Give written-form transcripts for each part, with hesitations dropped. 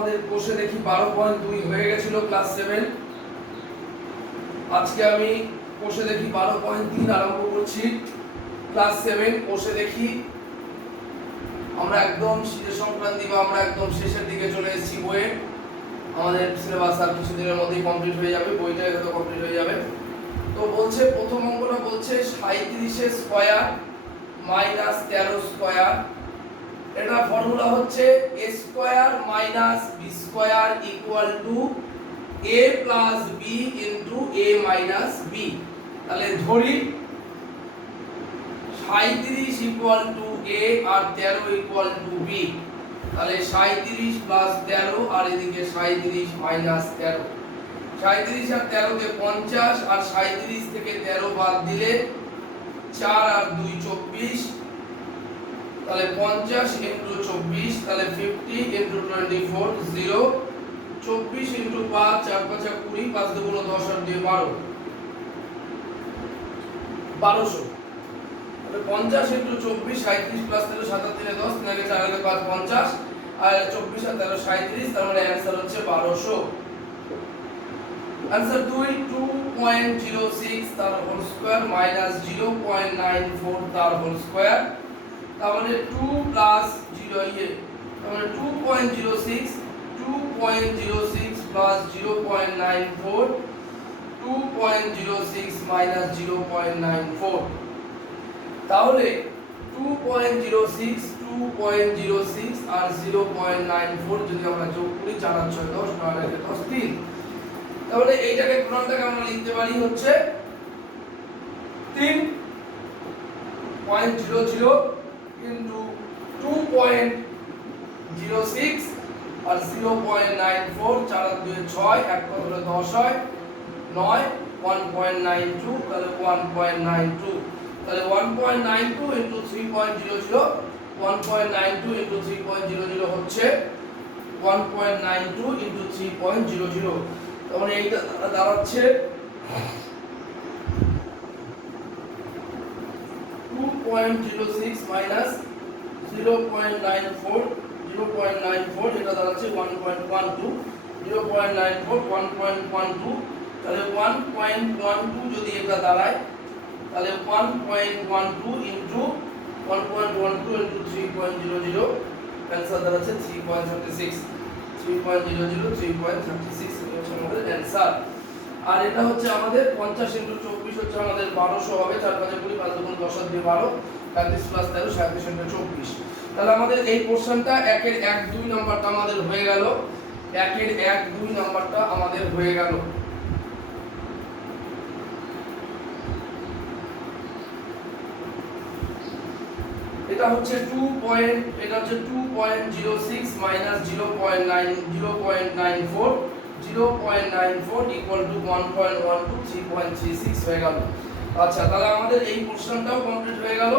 আমাদের কোষে দেখি 12.2 হয়ে গেছিল ক্লাস 7। আজকে আমি কোষে দেখি 12.3 আরম্ভ করছি ক্লাস 7। কোষে দেখি আমরা একদম শীতের সংক্রান্তি বা আমরা একদম শেষের দিকে চলে এসেছি বইয়ে। আমাদের সিলেবাস আর কিছুদিনের মধ্যেই কমপ্লিট হয়ে যাবে, বইটা হয়তো কমপ্লিট হয়ে যাবে। তো বলছে প্রথম অঙ্কটা বলছে 37 স্কয়ার মাইনাস 13 স্কয়ার। এটা ফর্মুলা হচ্ছে a square minus b square equal to a plus b into a minus b। তাহলে ধরি 37 ইকুয়াল টু a আর 13 ইকুয়াল টু b। তাহলে 37 প্লাস 13 আর এদিকে 37 মাইনাস 13। 37 আর 13 তে 50 আর 37 থেকে 13 বাদ দিলে 4 আর 2 24। তাহলে 50 ইনটু 24 তাহলে 50 ইনটু 24 0। 24 ইনটু 5 4 5 20 5 দুগুণ 10 আর 2 12 1200। তাহলে 50 ইনটু 24 37 প্লাস 13 7 3 10 3 আগে 4 আগে 5 50 আর 24 আর 13 37। তার মানে आंसर হচ্ছে 1200। आंसर 2.06 তার হোল স্কয়ার মাইনাস 0.94 তার হোল স্কয়ার। তার মানে 2 প্লাস 0 ইয়ে তার মানে 2.06 প্লাস 0.94 2.06 মাইনাস 0.94। তাহলে 2.06 আর 0.94 যদি আমরা যোগ করি 4 আর 6 10 9 আর 10 3। তাহলে এইটাকে গুণনটাকে আমরা লিখতে পারি হচ্ছে 3.00 into 2.06 আর 0.94 4 আর 2 6 এক কথা 10 হয় 9 1.92 তাহলে 1.92 তাহলে 1.92 into 3.00 1.92 into 3.00 হচ্ছে 1.92 into 3.00। তাহলে এইটা দাঁড়াচ্ছে 2.06 minus 0.94 এটা দাঁড়াচ্ছে 1.12 0.94 1.12 তাহলে 1.12 যদি এটা দাঁড়ায় তাহলে 1.12 into 1.12 into 3.00 आंसर দাঁড়াচ্ছে 3.36 3.36 হচ্ছে আমাদের आंसर। আর এটা হচ্ছে আমাদের 50 * 24 হচ্ছে আমাদের 1200 হবে 4 5 20 5 দুগুণ 10 আর 2 12 35 প্লাস 13 37 * 24। তাহলে আমাদের এই পোরশনটা 1 এর 1 2 নাম্বারটা আমাদের হয়ে গেল। 1 এর 1 2 নাম্বারটা আমাদের হয়ে গেল। এটা হচ্ছে 2.06 মাইনাস 0.94 ইকুয়াল টু 1.12 3.36 হয়ে গেল। আচ্ছা তাহলে আমাদের এই পোরশনটাও কমপ্লিট হয়ে গেল।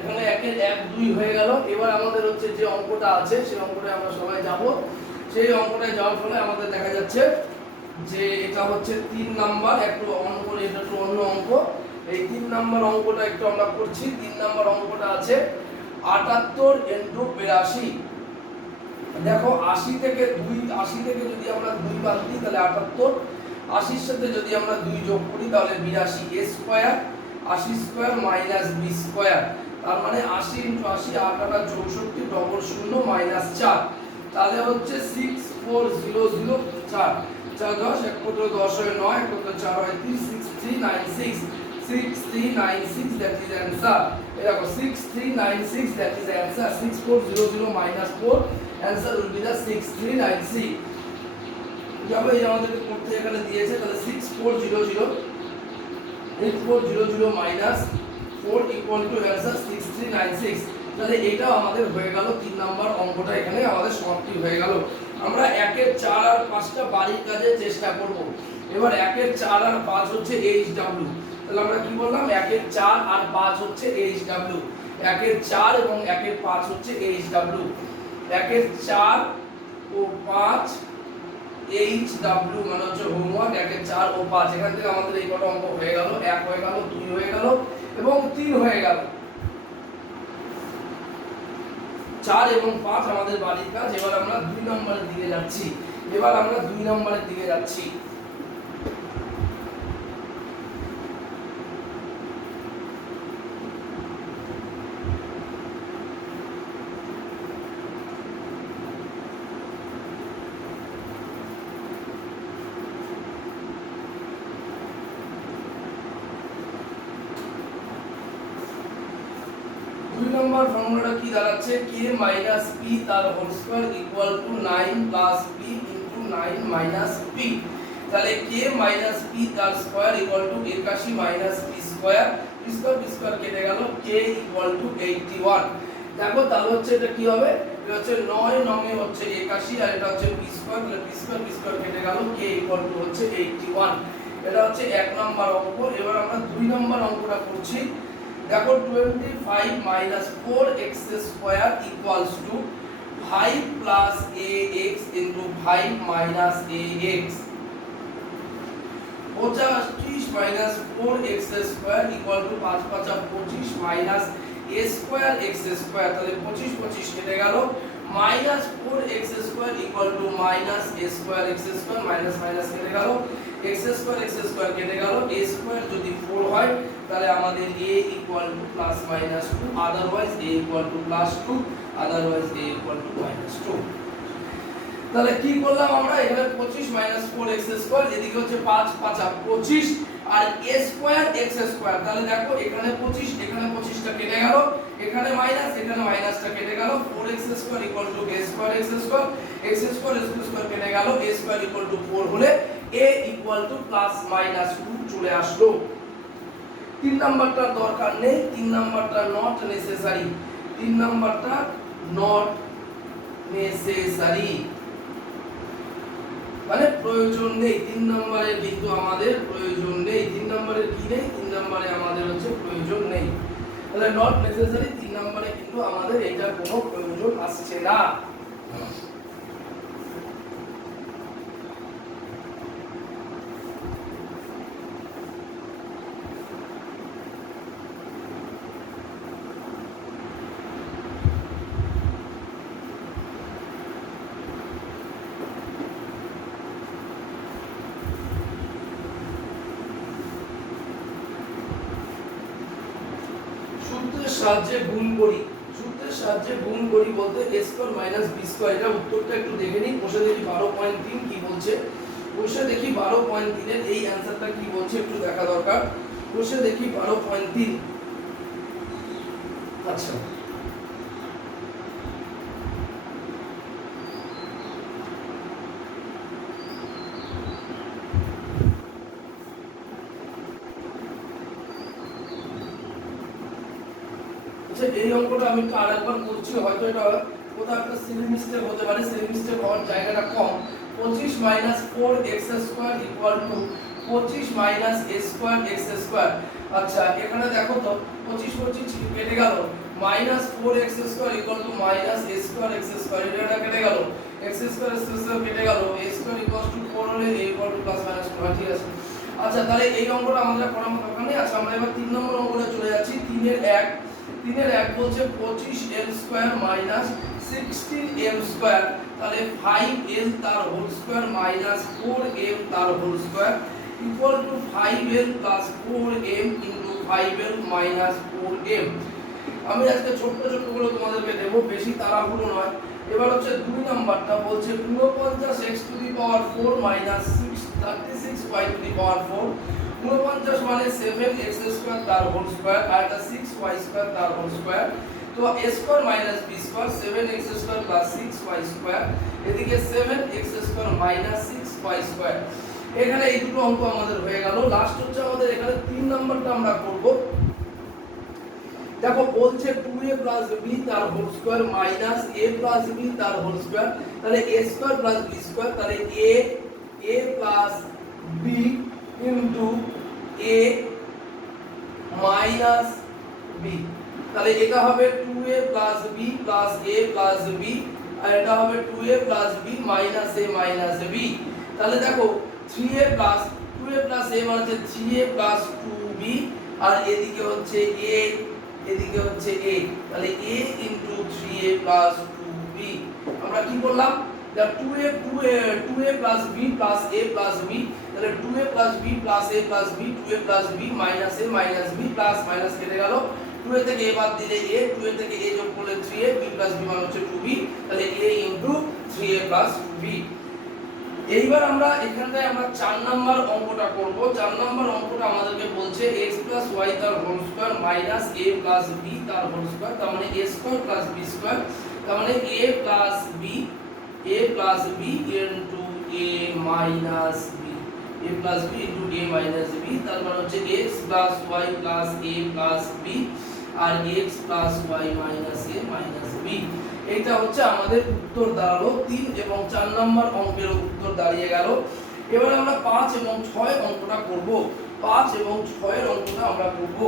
এখানে 1 এর 1 2 হয়ে গেল। এবার আমাদের হচ্ছে যে অঙ্কটা আছে সেই অঙ্কটায় আমরা সবাই যাব। সেই অঙ্কটায় যাওয়ার ফলে আমাদের দেখা যাচ্ছে যে এটা হচ্ছে 3 নাম্বার একটু অঙ্ক এটা একটু অন্য অঙ্ক। এই 3 নাম্বার অঙ্কটা একটু আমরা করছি। 3 নাম্বার অঙ্কটা আছে 78 ইনটু 82। দেখো 80 থেকে যদি আমরা 2 বাদ দিই তাহলে 78। 80 এর সাথে যদি আমরা 2 যোগ করি তাহলে 82 a square 80 square minus b square. তার মানে 80 * 80 8 8 64 ডবল 0 মাইনাস 4। তাহলে হচ্ছে 6400 4 4 10 1 কোটো 10 হয় 9 কোটো 4 হয় 3 6396 6396 that is answer। দেখো 6396 that is answer 6400 minus 4 answer will be the 6396। যবে এই আমাদের করতে এখানে দিয়েছে তাহলে 6400 minus 4 equal to answer 6396। তাহলে এটাও আমাদের হয়ে গেল 3 নাম্বার অঙ্কটা এখানে আমাদের সমাপ্তি হয়ে গেল। আমরা 1 এর 4 আর 5টা বাড়ির কাজে চেষ্টা করব। এবার 1 এর 4 আর 5 হচ্ছে HW। তাহলে আমরা কি বললাম 1 এর 4 আর 5 হচ্ছে HW। 1 এর 4 এবং 1 এর 5 হচ্ছে HW। 1 এর 4 ও 5 HW মানে হচ্ছে হোমওয়ার্ক। 1 এর 4 ও 5 এখান থেকে আমাদের এই কত অঙ্ক হয়ে গেল 1 হয়ে গেল 2 হয়ে গেল এবং 3 হয়ে গেল। 4 এবং 5 আমাদের বাড়ির কাজ। এবার আমরা 2 নম্বরের দিকে যাচ্ছি। 2 নম্বর ফর্মুলাটা কি দাঁড়াচ্ছে? k মাইনাস p তার whole square equal to 9 plus p into 9 minus p। তাহলে k মাইনাস p তার square equal to 81 minus p square, p square কেটে গেল, k ইকুয়াল টু 81। দেখো তাহলে হচ্ছে এটা কি হবে? এটা হচ্ছে 9 9 এ হচ্ছে 81 আর এটা হচ্ছে p স্কয়ার, তাহলে p স্কয়ার কেটে গেল, k ইকুয়াল টু হচ্ছে 81। এটা হচ্ছে 1 নম্বর অঙ্ক। এবার আমরা 2 নম্বর অঙ্কটা করছি। দেখো 25 minus 4x square equals to 5 plus ax into 5 minus ax। 25 minus 4x square equal to 5 5 25 minus a square x square, তাহলে 25 25 কেটে গেল, minus 4x square equal to minus a square x square, minus minus কেটে গেল, x square কেটে গেল, a square যদি 4 হয় তাহলে আমাদের a equal to plus minus 2, otherwise a equal to plus 2, otherwise a equal to minus 2। তাহলে কি করলাম আমরা? এখানে 25 minus 4x square, এদিকে হচ্ছে 5 5 25 আর a square x square। তাহলে দেখো এখানে 25 এখানে 25টা কেটে গেল, এখানে মাইনাস এখানে মাইনাসটা কেটে গেল, 4x square equal to a square x square, x square কেটে গেল, a square equal to 4 হলে a equal to plus minus 2 চলে আসলো। 3 নাম্বারটা দরকার নেই, 3 নাম্বারটা নট নেসেসারি, 3 নাম্বারটা নট নেসেসারি মানে প্রয়োজন নেই। 3 নম্বরে কিন্তু আমাদের প্রয়োজন নেই। 3 নম্বরে কি নেই? 3 নম্বরে আমাদের হচ্ছে প্রয়োজন নেই। তাহলে নট নেসেসারি 3 নম্বরে কিন্তু আমাদের এটা কোনো প্রয়োজন আসছে না। সূত্রের সাহায্যে গুণ করি। সূত্রের সাহায্যে গুণ করি বলতে a square minus b square. এটা উত্তরটা একটু দেখে নিই। বসে দেখি 12.3 কি বলছে। বসে দেখি 12.3 এর এই অ্যানসারটা কি বলছে একটু দেখা দরকার। বসে দেখি 12.3। আচ্ছা এই অঙ্কটা আমি একটু আরেকবার করছি, হয়তো এটা কোথাও একটা সিলি মিস্টেক হতে পারে। সিলি মিস্টেক হওয়ার জায়গাটা কম। 25 minus 4x square equal to 25 minus a square x square। আচ্ছা এখানে দেখো তো 25 25 কেটে গেল, minus 4x square equal to minus a square x square, এটা কেটে গেল, x square কেটে গেল, a square equals to 4 হলে a equal to plus minus 2। ঠিক আছে। আচ্ছা তাহলে এই অঙ্কটা আমাদের করার দরকার নেই। আচ্ছা আমরা এবার 3 নম্বর অঙ্কটা চলে যাচ্ছি। 3 এর 1 বলছে 25l square minus 16m square, তাহলে 5l তার হোল স্কয়ার মাইনাস 4m তার whole square equal to 5l plus 4m into 5l minus 4m। আমি আজকে ছোট ছোট গুলো তোমাদেরকে দেব, বেশি তাড়াহুড়ো নয়। এবার হচ্ছে 2 নাম্বারটা বলছে 49x to the power 4 minus 36y to the power 4। 49 মানে 7x স্কয়ার তার হোল স্কয়ার আর এটা 6y স্কয়ার তার হোল স্কয়ার। তো a square minus b square 7x square plus 6y square, এদিকে 7x square minus 6y square. এখানে এই দুটো অঙ্ক আমাদের হয়ে গেল। লাস্ট হচ্ছে আমাদের এখানে 3 নাম্বারটা আমরা করব। দেখো বলছে 2a প্লাস b তার whole square minus a plus b তার হোল স্কয়ার, তাহলে a square plus b square, তাহলে a plus b into a minus b। তাহলে এটা হবে 2a plus b plus a plus b আর এটা হবে 2a plus b minus a minus b। তাহলে দেখো 3a plus 2a plus a মানে হচ্ছে 3a প্লাস 2b আর এদিকে হচ্ছে a এদিকে হচ্ছে a, তাহলে a into 3a plus 2b। আমরা কি করলাম, 2a plus b plus a plus b, তাহলে 2a plus b plus a plus b, 2a plus b minus a minus b plus minus কেটে গেল, 2a থেকে a বাদ দিলে a, 2a থেকে a যোগ করলে 3a, b plus b মানে হচ্ছে 2b, তাহলে a into 3a plus 2b। এইবার আমরা এখানটায় আমরা 4 নাম্বার অঙ্কটা করব। 4 নাম্বার অঙ্কটা আমাদেরকে বলছে x + y তার whole square minus a + b তার হোল স্কয়ার, তার মানে a স্কয়ার + b স্কয়ার, তার মানে a + b into a minus b, a plus b into a minus b, তারপর হচ্ছে x plus y plus a plus b R x plus y minus a minus b। এইটা হচ্ছে আমাদের উত্তর দাঁড়ালো 3 এবং 4 নম্বর অঙ্কের উত্তর দাঁড়িয়ে গেল। এবার আমরা 5 এবং 6 অঙ্কটা করব। 5 এবং 6 এর অঙ্কটা আমরা করব।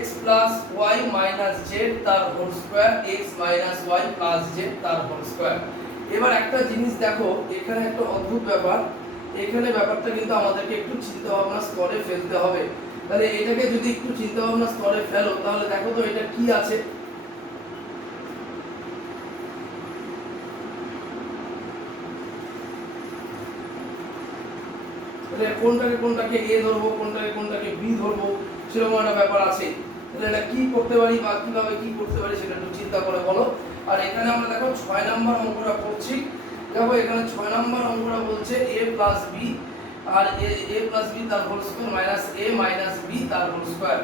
x plus y minus z তার whole square, x minus y plus z তার হোল স্কয়ার। এবার একটা জিনিস দেখো, এখানে একটা অদ্ভুত ব্যাপার, এখানে ব্যাপারটা কিন্তু আমাদেরকে একটু চিন্তা ভাবনা স্তরে ফেলতে হবে। তাহলে এটাকে যদি একটু চিন্তা ভাবনা স্তরে ফেলো, তাহলে দেখো তো এটা কি আছে। তাহলে কোনটাকে a ধরবো, কোনটাকে b ধরবো, সেরকম একটা ব্যাপার আছে। তাহলে এটা কি করতে পারি বা কিভাবে কি করতে পারি সেটা একটু চিন্তা করে বলো। আর এখানে আমরা দেখো 6 নাম্বার অঙ্কটা করছি। দেখো এখানে 6 নাম্বার অঙ্কটা বলছে a plus b আর a plus b তার whole square minus a minus b তার whole square.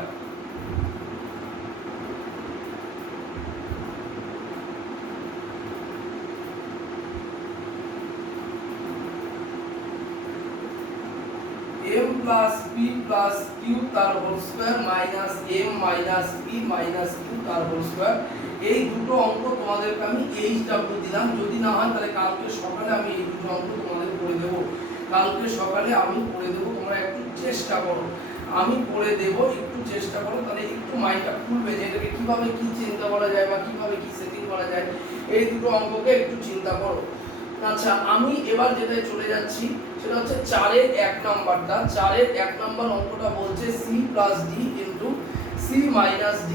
m plus p plus q তার whole square minus m minus p minus q তার হোল স্কয়ার। এই দুটো অঙ্ক তোমাদেরকে আমি এইচডব্লিউ দিলাম, যদি না হয় তাহলে কালকে সকালে আমি এই দুটো অঙ্ক তোমাদের করে দেব। কালকে সকালে আমি করে দেব, তোমরা একটু চেষ্টা করো, আমি করে দেব, একটু চেষ্টা করো, তাহলে একটু মাইন্ডটা খুলবে যে এটাকে কিভাবে কি চিন্তা করা যায় বা কিভাবে কি সেটিং করা যায়। এই দুটো অঙ্ককে একটু চিন্তা করো। আচ্ছা, আমি এবার যেটাই চলে যাচ্ছি সেটা হচ্ছে 4 এর 1 নাম্বারটা। 4 এর 1 নাম্বার অঙ্কটা বলছে c plus d into c minus d,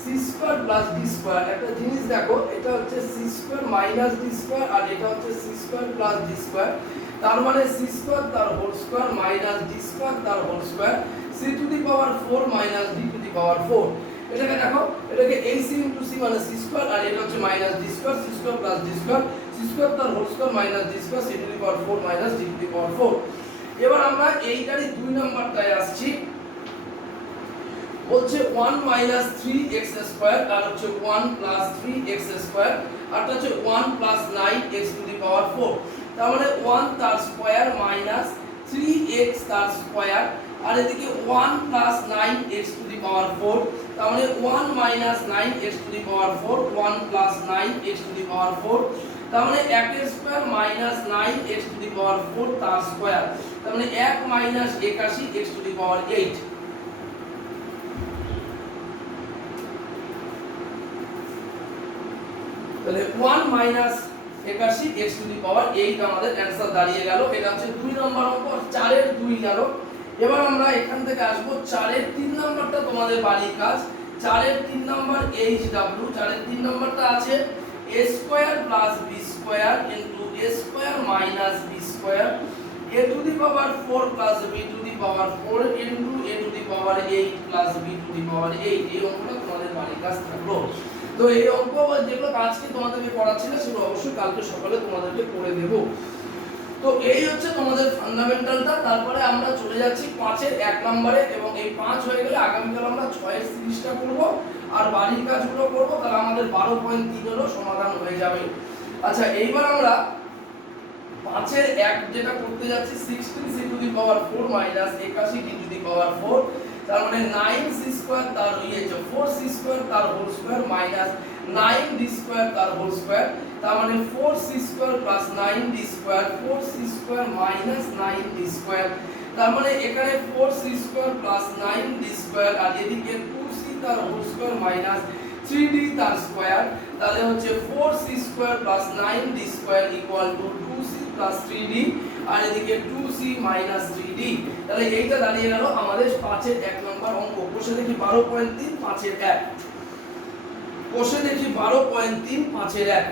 c square plus d square. একটা জিনিস দেখো, এটা হচ্ছে c square minus d square আর এটা হচ্ছে c square plus d square. তার মানে c স্কয়ার তার whole square minus d square তার whole square, c to the power 4 minus d to the power 4। এটাকে দেখো, এটাকে ac into c মানে c স্কয়ার আর এটা হচ্ছে minus d square, c square plus d square, c square তার whole square minus d square, c to the power 4 minus d to the power 4। এবার আমরা এইটারই 2 নাম্বারটায় আসছি। বলছে 1 minus 3x স্কয়ার আর হচ্ছে 1 plus 3x স্কয়ার আর হচ্ছে 1 plus 9x to the power 4। তার মানে 1 তার স্কয়ার মাইনাস 3x তার স্কয়ার আর এদিকে 1 plus 9x to the power 4। তার মানে 1 minus 9x to the power 4, 1 plus 9x to the power 4। তার মানে 1 এর square minus 9x to the power 4 তার স্কয়ার। তার মানে 1 minus 81x two the power 8। তাহলে 1 minus 81x two the power 8 আমাদের অ্যানসার দাঁড়িয়ে গেল। এটা হচ্ছে 2 নম্বর অঙ্ক, 4 এর 2 গেল। এবার আমরা এখান থেকে আসব 4 এর 3 নাম্বারটা তোমাদের বাড়ির কাজ। 4 এর 3 নাম্বার এইচডব্লিউ। 4 এর 3 নাম্বারটা আছে a square plus b square into a square minus b square, a to the power 4 plus b to the power 4 into a to the power 8 plus b to the power 8। এই অঙ্কটা তোমাদের বাড়ির কাজ থাকলো। তো এই অঙ্ক যেগুলো আজকে তোমাদেরকে পড়াচ্ছি না সেগুলো অবশ্যই কালকে সকালে তোমাদেরকে করে দেব। তো এই হচ্ছে তোমাদের ফান্ডামেন্টালটা। তারপরে আমরা চলে যাচ্ছি 5 এর 1 নম্বরে এবং এই 5 হয়ে গেলে আগামীকাল আমরা 6 এর সিরিজটা করব আর বাড়ির কাজগুলো করব, তাহলে আমাদের 12.3 হলো সমাধান হয়ে যাবে। আচ্ছা, এইবার আমরা 5 এর 1 যেটা করতে যাচ্ছি 16c to the power 4 minus 81c to the power 4। তার মানে 9c স্কয়ার তার হচ্ছে 4c স্কয়ার তার whole square minus 9d square তার হোল স্কয়ার, তার মানে 4c square plus 9d square, 4c square minus 9d square, তার মানে এখানে 4c square plus 9d square আর এদিকে 2c তার হোল স্কয়ার মাইনাস 3d তার স্কয়ার, তাহলে হচ্ছে 4c square plus 9d square equal two 2c প্লাস 3d আর এদিকে 2c মাইনাস 3d। তাহলে এইটা দাঁড়িয়ে গেল আমাদের 5 এর 1 নম্বর অঙ্ক। বসে দেখি 12.3 5 এর 1, বসে দেখি 12.3 5 এর 1,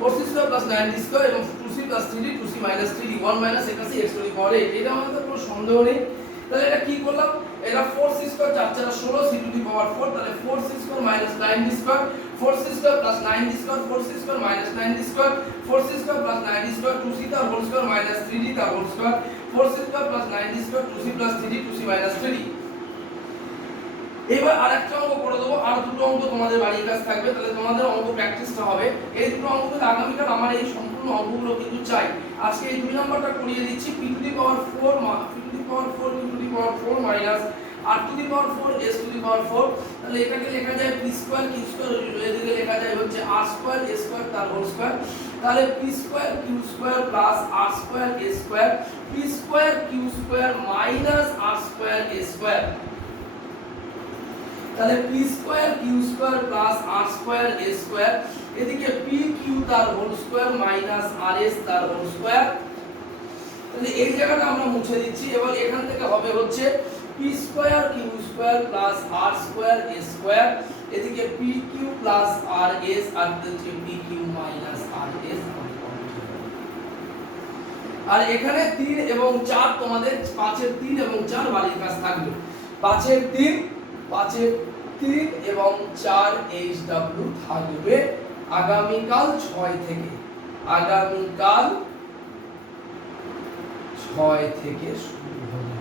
4c square plus 9d square এবং 2c প্লাস 3d 2c মাইনাস 3d 1 মাইনাস একাশি x টু দি পাওয়ার 8। এটা আমাদের কোনো সন্দেহ নেই। তাহলে এটা কি করলাম, এটা 4c square 4 4 16 c to the power 4, তাহলে 4c square minus 9d square, 4c square plus 9d square, 4c square minus 9d square, 4c square plus 9d square, 2c তার হোল স্কয়ার মাইনাস 3d তার whole square, 4c square plus 9d square, 2c প্লাস 3d 2c মাইনাস 3d। এবার আরেকটা অঙ্ক করে দেবো, আর দুটো অঙ্ক তোমাদের বাড়ির কাছে থাকবে, তাহলে তোমাদের অঙ্ক প্র্যাকটিসটা হবে। এই দুটো অঙ্ক থেকে আগামীকাল আমার এই সম্পূর্ণ অঙ্কগুলো কিন্তু চাই। আজকে এই 2 নাম্বারটা করিয়ে দিচ্ছি, p to the power 4 p to the power 4 p to the power 4 minus r to the power 4 s to the power 4, তাহলে এটাকে লেখা যায় p স্কয়ার q স্কয়ার, এদিকে লেখা যায় হচ্ছে r স্কয়ার s স্কয়ার তার হোল স্কয়ার, তাহলে p square q square plus r square s square, p square q square minus r square s square, তাহলে p square q square plus r square s square, এদিকে p q তার whole square minus r s তার whole square. তাহলে এই জায়গাটা আমরা মুছে দিচ্ছি। এবার এখান থেকে হবে হচ্ছে p square q square plus r square s square, এদিকে p q plus r s আর হচ্ছে p q minus r s। আর এখানে 3 এবং 4 তোমাদের 5 এর 3 এবং 4 বাড়ির কাছে থাকবে। 5 এর 3 এবং 4 HW থাকবে আগামীকাল 6 থেকে, আগামীকাল 6 থেকে শুরু হবে।